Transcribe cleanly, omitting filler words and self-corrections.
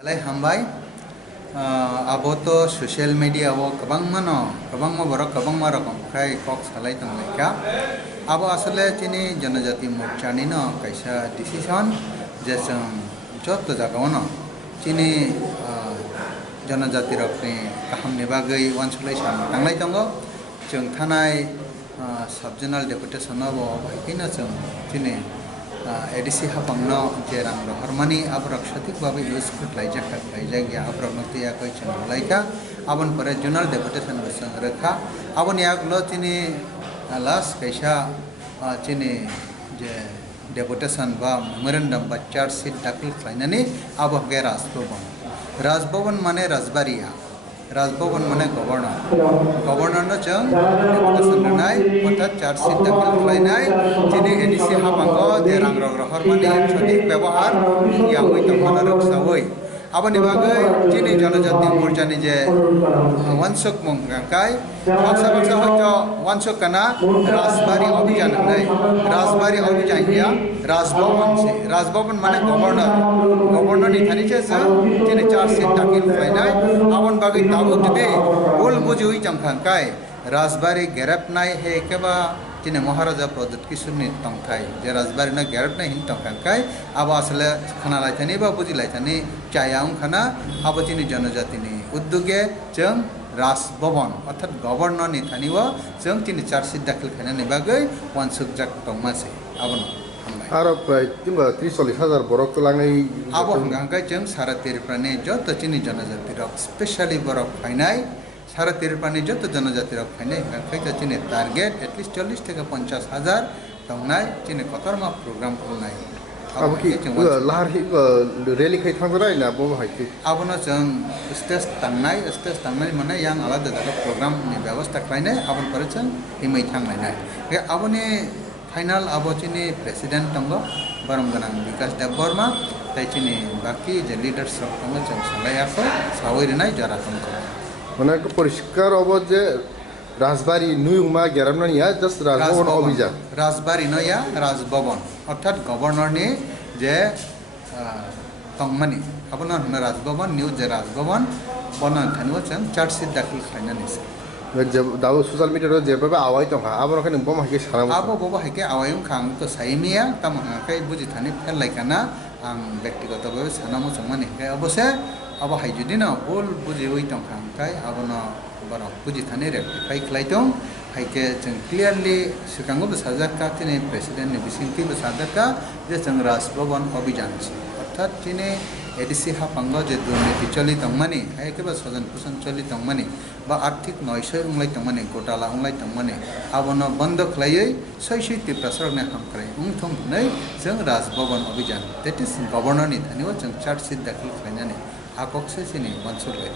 Hambai aboto social media wo kabang mo borok kabang marokom kai kok salai tanglaika abo asale chini janajati morchani no kaisa decision jesang jotto jagaono chini janajati rokni kahamni bagai wansulai sam tanglai tango jeng thanai subjonal deputation bo baikina jeng chini ADC hapangno jerang rohormani abrok satik babi use kutlaijak ya abrok nokti ya koi channel laika abon pare journal deputation besang rekha abon yak lo chini las kaisa chini je deputation ba memorandum ba charge sheet dakil khlainani abo ge rajbhavan mane rajbariya Rajbhavan mane governor no jeng deputation nai otat charge sheet dakil khlainai chini ADC hapango jerang rohormani satik ব্যবহার yawi tongmana roksawoi aboni bagai chini janajati morchani je wansuk mongkai baksa hoyto wansuk kana rajbari abhijan ya rajbhavan mane governor ni thani che chini charge sheet dakil khlainai abon bagai tabu de ul bujui jamkhangkai rajbari gerap nai he keba chini Maharaja Pradut Kisuni tongthai je rajbari na gerap nai hin tongkhangkai abo asale khana laithani ba buji laithani chayang khana abo chini janajati ni udduge jeng Rajbhavan অর্থাৎ governor ni thaniwa jeng chini charge sheet dakil khainani bagai wansuk jak tongmase abono aro prai 30-40,000 borok to langai abo hangkai jeng sara tirprane joto chini janajati rok specially borok phainai সারা তিরপানি যত জনজাতি rock ফাইনে হ্যাঁ চিনি target at least 40 থেকে 50,000 টংনাই চিনি কতরমা programme করনাই আবো কি লাহার হি rally খাই থাংরাই না বো হাইতি আবনো जों স্টেজ টাংনাই মানে ইয়াং আলাদা জায়গা প্রোগ্রাম নি ব্যবস্থা খাইনে আবন পরে जों হিমাই থাংনাই আবনি ফাইনাল আবো চিনি প্রেসিডেন্ট টঙ্গ বরমগনাং বিকাশ দেব বর্মা তাই চিনি বাকি যে লিডার্স রক টঙ্গ जों সালাইয়াকো সাওইরনাই যারা টঙ্গ মানে একটা পরিষ্কার অবস্থা যে রাজবাড়ি নুইমা গেরামনা নিয়া জাস্ট রাজভবন অভিযান রাজবাড়ি নয়া রাজভবন অর্থাৎ গভর্নর নি যে তংমানি আপনার রাজভবন নিউ যে রাজভবন বনান থানিও जों চার্জ শিট দাখিল খাইনানিছে দাও সোশ্যাল মিডিয়া যেভাবে আওয়াই তংহা আবার ওখানে বম হাইকে সারা আবো ববা হাইকে আওয়াইং খাং তো সাইমিয়া তাম হাইকে বুজি থানি ফেল লাইকানা আং ব্যক্তিগতভাবে সানামো जों মানে অবশ্যই abo haijudi na bol buji oi tong khangkai abono borok buji thani rectify khlaitong haike जों clearly sikango sajaka tini president ni bisingti sajaka je जों Rajbhavan অভিযান অর্থাৎ তিনি ADC hapango je দুর্নীতি চলি তংমানি হাইকে বা সজন পুষণ চলি তংমানি বা আর্থিক নয়সয় উংলাই তংমানি গোটালা উংলাই তংমানি abono বন্ধ khlayoi সৈসৈতি প্রসারনে হামক্রাই উংথং nei जों Rajbhavan অভিযান that is governor ni thaniwa जों charge sheet dakil khlainani akok se sini mansur lai